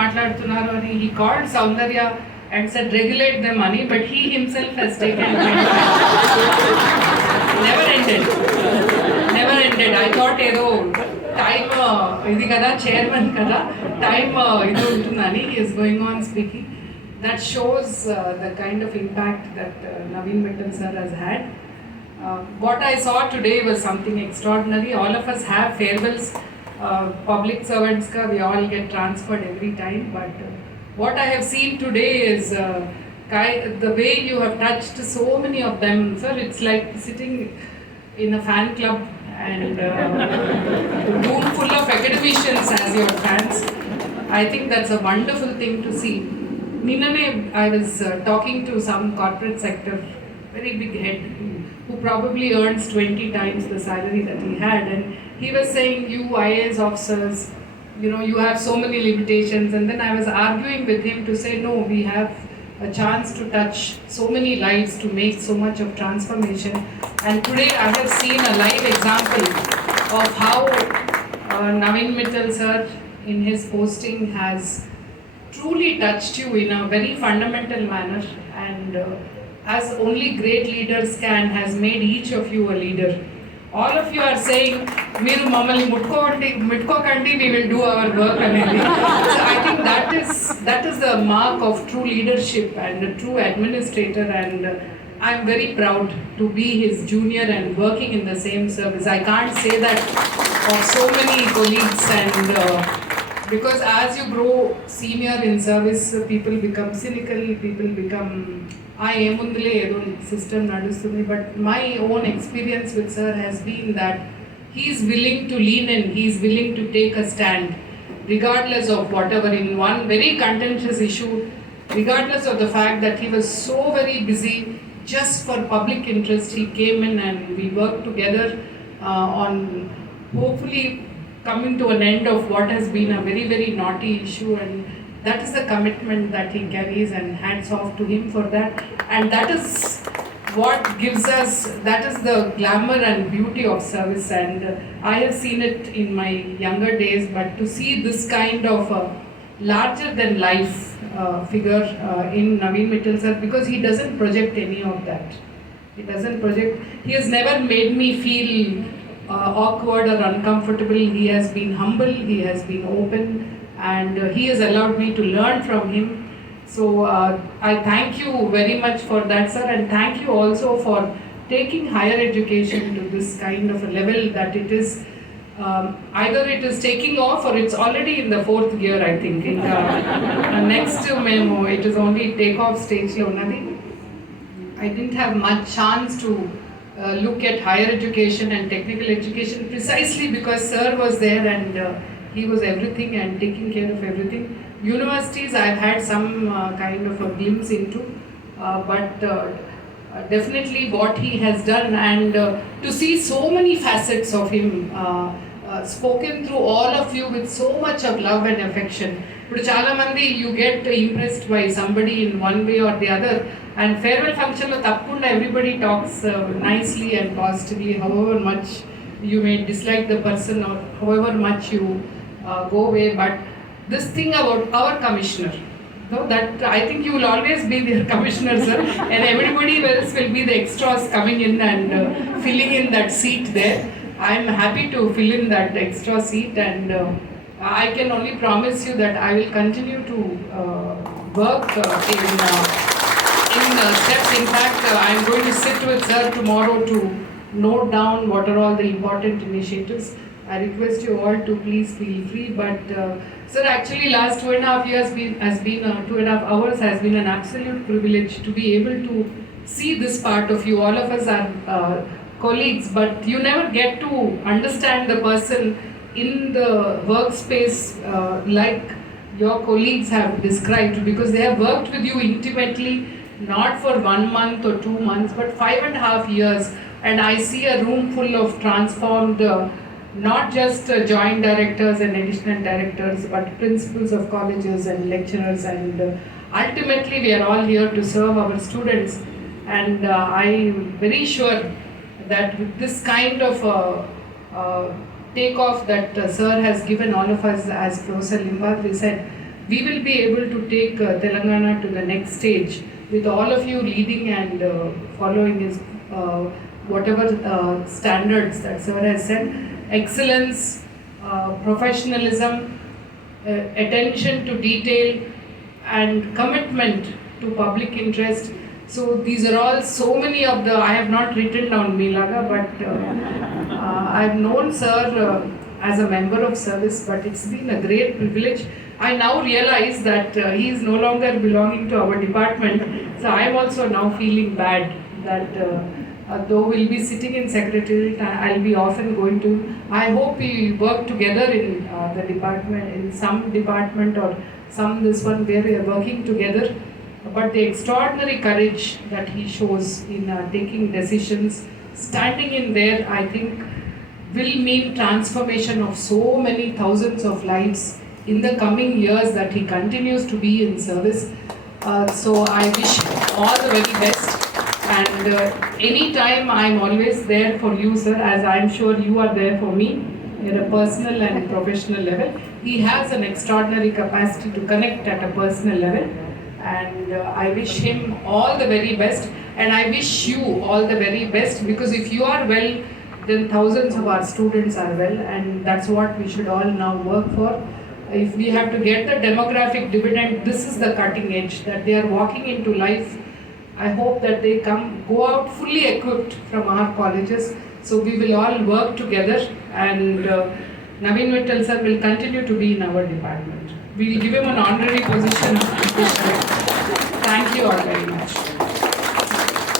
మాట్లాడుతున్నారు అని he called Saundarya and said regulate the money, but he himself has taken never ended. Never ended. I thought ఏదో time ఇది కదా chairman కదా time ఇది ఉంటుందని he is going on speaking. That shows the kind of impact that Naveen Mittal sir has had. What I saw today was something extraordinary. All of us have farewells. Public servants ka we all get transferred every time, but what I have seen today is the way you have touched so many of them, sir. It's like sitting in a fan club and a room full of academicians as your fans. I think that's a wonderful thing to see. Ninane, I was talking to some corporate sector, very big head, who probably earns 20 times the salary that he had, and he was saying, you IAS officers, you know, you have so many limitations. And then I was arguing with him to say, no, we have a chance to touch so many lives, to make so much of transformation. And today I have seen a live example of how Naveen Mittal sir in his posting has truly touched you in a very fundamental manner, and as only great leaders can, has made each of you a leader. All of you are saying, "Meeru mammali mutkokandi, we will do our work." Anedi. So I think that is the mark of true leadership and a true administrator, and I'm very proud to be his junior and working in the same service. I can't say that of so many colleagues, and because as you grow senior in service, people become cynical, people become ఏముందిలే ఏదో system నడుస్తుంది. But my own experience with sir has been that he is willing to lean in, he is willing to take a stand regardless of whatever. In one very contentious issue, regardless of the fact that he was so very busy, just for public interest he came in and we worked together on hopefully coming to an end of what has been a very very naughty issue, and that is the commitment that he carries, and hats off to him for that. And that is what gives us, that is the glamour and beauty of service. And I have seen it in my younger days, but to see this kind of larger than life figure in Naveen Mittal sir, because he doesn't project any of that. He doesn't project, he has never made me feel awkward or uncomfortable. He has been humble, he has been open, and he has allowed me to learn from him. So I thank you very much for that, sir, and thank you also for taking higher education to this kind of a level that it is either it is taking off or it's already in the 4th gear, I think. Next memo, it is only take-off stage lo unnadi. I didn't have much chance to look at higher education and technical education precisely because sir was there, and he was everything and taking care of everything. Universities I've had some kind of a glimpse into, but definitely what he has done, and to see so many facets of him spoken through all of you with so much of love and affection. ఇప్పుడు చాలా మంది you get impressed by somebody in one way or the other, and farewell function lo tappunda everybody talks nicely and positively, however much you may dislike the person or however much you go away. But this thing about our commissioner, no, that I think you will always be their commissioner, sir, and everybody else will be the extras coming in and filling in that seat there. I am happy to fill in that extra seat, and I can only promise you that I will continue to work in steps. In fact, I am going to sit with sir tomorrow to note down what are all the important initiatives. I request you all to please feel free. But sir, actually last 2.5 years has been 2.5 hours has been an absolute privilege to be able to see this part of you. All of us are colleagues, but you never get to understand the person in the workspace like your colleagues have described, because they have worked with you intimately, not for 1 month or 2 months, but 5.5 years. And I see a room full of transformed not just joint directors and additional directors, but principals of colleges and lecturers, and ultimately we are all here to serve our students. And I'm very sure that with this kind of takeoff that sir has given all of us, as Professor Limbadri said, we will be able to take Telangana to the next stage with all of you leading and following his whatever standards that Sir has set. Excellence, professionalism, attention to detail, and commitment to public interest. So these are all so many of the, I have not written down Milaga, but I have known Sir as a member of service, but it's been a great privilege. I now realize that he is no longer belonging to our department, so I am also now feeling bad that though we'll be sitting in secretariat, I'll be often going to. I hope we work together in the department, in some department or some this one where we are working together. But the extraordinary courage that he shows in taking decisions, standing in there, I think will mean transformation of so many thousands of lives in the coming years that he continues to be in service. So I wish him all the very best. And anytime I'm always there for you, sir, as I'm sure you are there for me at a personal and professional level. He has an extraordinary capacity to connect at a personal level. And I wish him all the very best. And I wish you all the very best, because if you are well, then thousands of our students are well. And that's what we should all now work for. If we have to get the demographic dividend, this is the cutting edge, that they are walking into life. I hope that they go out fully equipped from our colleges. So we will all work together, and Naveen Vittal sir will continue to be in our department. We will give him an honorary position. Thank you all very much.